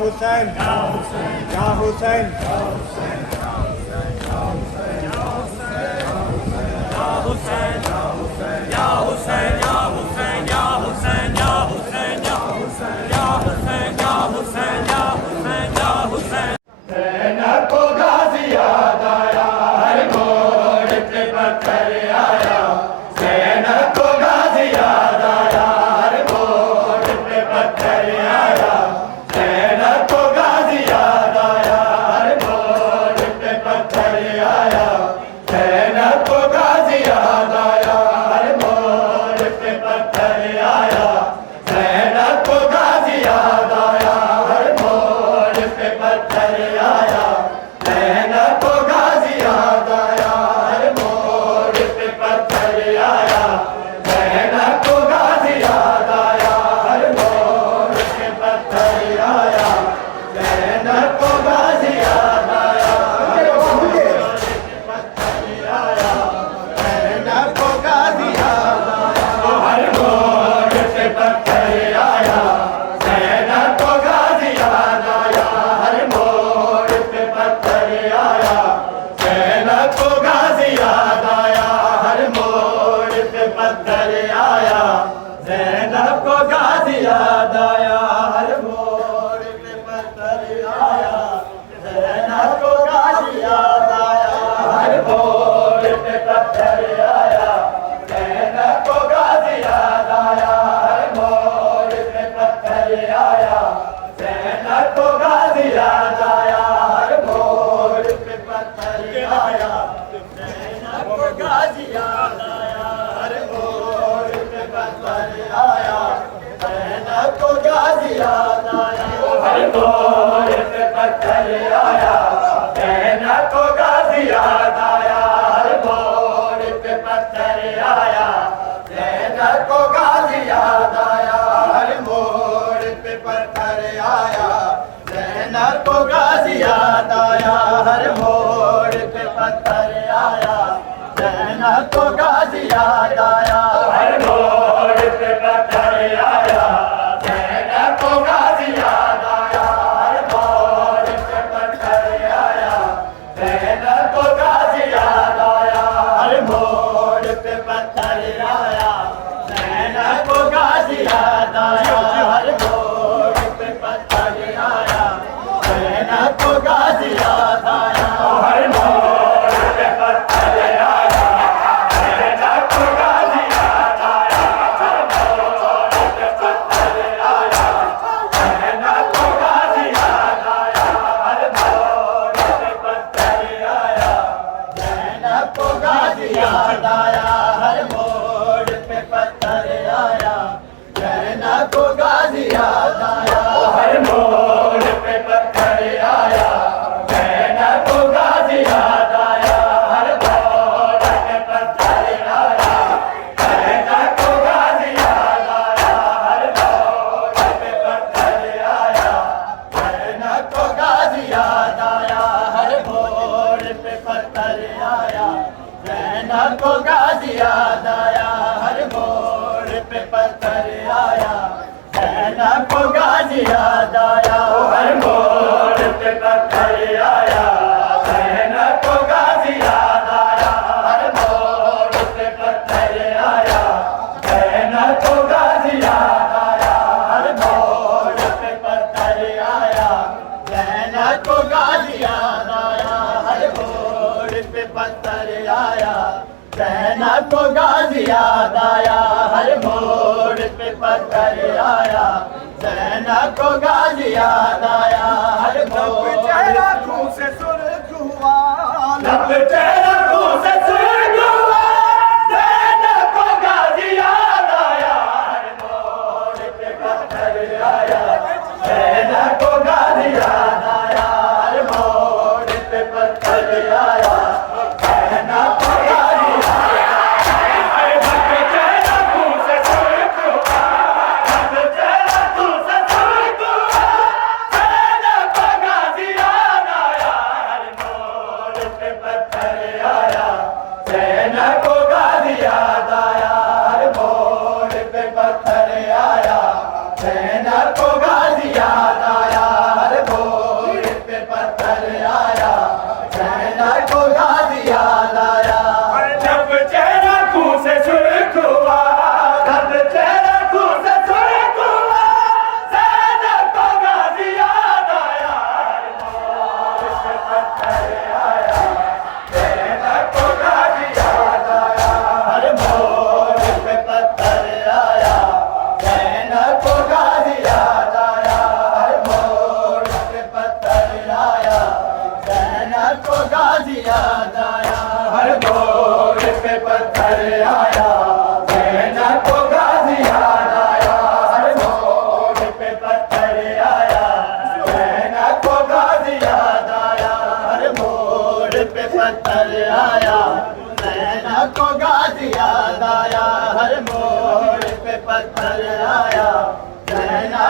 हुसैन या हुसैन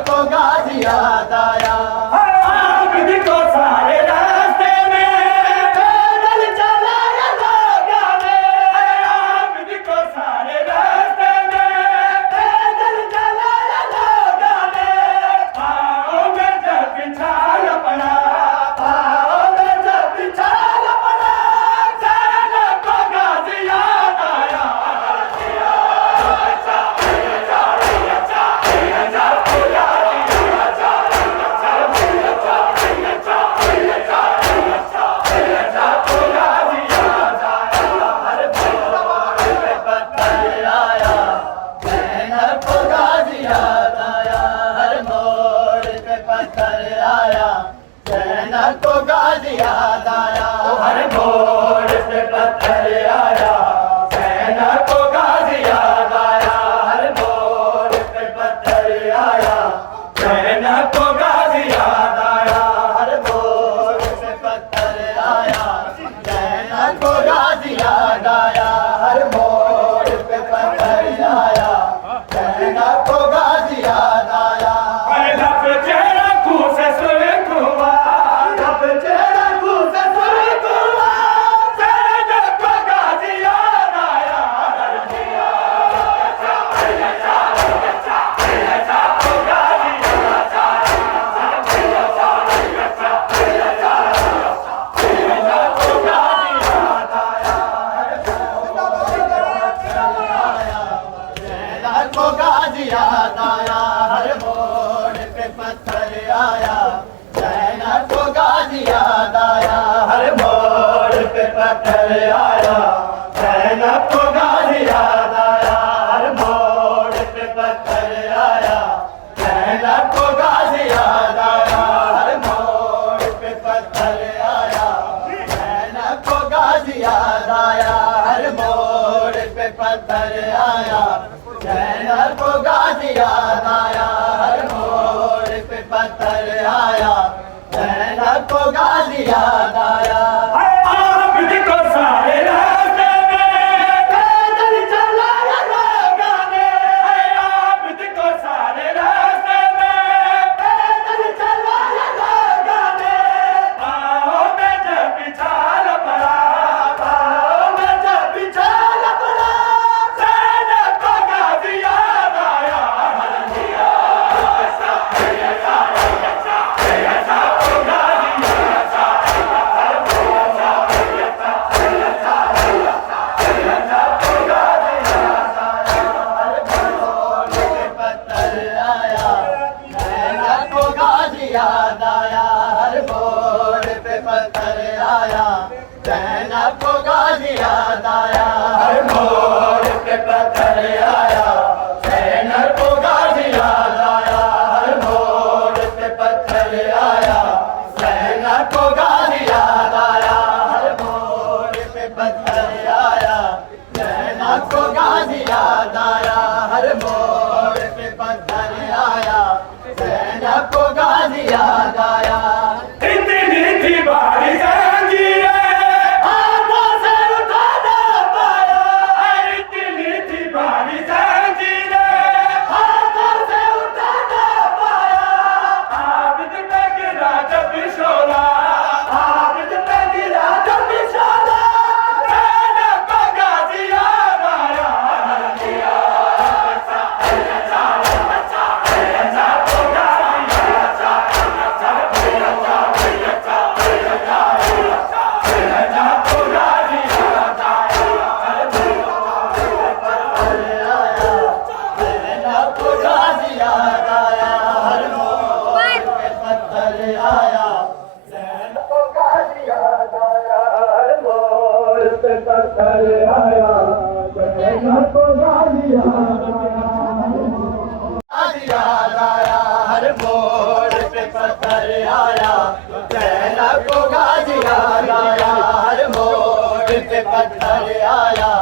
को गाजी याद आया। आबिद को सारे रास्ते में पैदल चलाया लोगों ने, आबिद को सारे रास्ते में पैदल चलाया लोगों ने। पाँव में जब बिछाल पड़ा, पाँव में जब बिछाल पड़ा, सैना को गाजी याद आया। पत्थर आया, सैना को गाजी याद आया। हर मोड़ पे पत्थर आया, सैना को गाजी याद आया। हर मोड़ पे पत्थर आया, सैना को गाजी याद आया। हर मोड़ पे पत्थर आया, सैना को गाजी याद आया। हर मोड़ पे पत्थर आया, सैना को गाजी याद आया। हर मोड़ पे पत्थर आया, सैना को गाजी याद आया। लब चेहरा खून से सुर्ख हुआ, जब चेहरा खून से सुर्ख हुआ, सैना को गाजी याद आया। सैना को गाजी याद आया। हर मोड़ पे पत्थर आया, सैना को गाजी याद आया। हर मोड़ पे पत्थर आया, सैना को गाजी याद आया। हर मोड़ पे पत्थर आया, सैना को गाजी याद आया। हर मोड़ पे पत्थर आया, सैना को गाजी याद आया। हर मोड़ पे पत्थर आया, सैना को गाजी याद आया। हर मोड़ पे पत्थर आया, सैना को गाजी याद आया। आबिद को सारे रास्ते में पैदल चलाया लोगों ने, आबिद को सारे रास्ते में पैदल चलाया लोगों ने। पाँव में जब बिछाल पड़ा, पाँव में जब बिछाल पड़ा, सैना को गाजी याद आया। पत्थर आया, सैना को गाजी याद आया। हर मोड़ पे पत्थर आया, सैना को गाजी याद आया। हर मोड़ पे पत्थर आया, सैना को गाजी याद आया। हर मोड़ पे पत्थर आया, सैना को गाजी याद आया। हर मोड़ पे पत्थर आया, सैना को गाजी याद आया। हर मोड़ पे पत्थर आया, सैना को गाजी याद आया। इतनी थी भारी जंजीरें, हाथों से उठा ना पाया, इतनी थी भारी जंजीरें, हाथों से उठा ना पाया। आबिद पे गिरा जब शोला, आबिद पे गिरा जब बिछोला, सैना को गाजी याद आया। सैना को गाजी याद आया। हर मोड़ पे पत्थर आया, सैना को गाजी याद आया। हर मोड़ पे पत्थर आया, सैना को गाजी याद आया। गाजी याद आया। हर मोड़ पे पत्थर आया, सैना को गाजी याद आया। हर मोड़ पे पत्थर आया,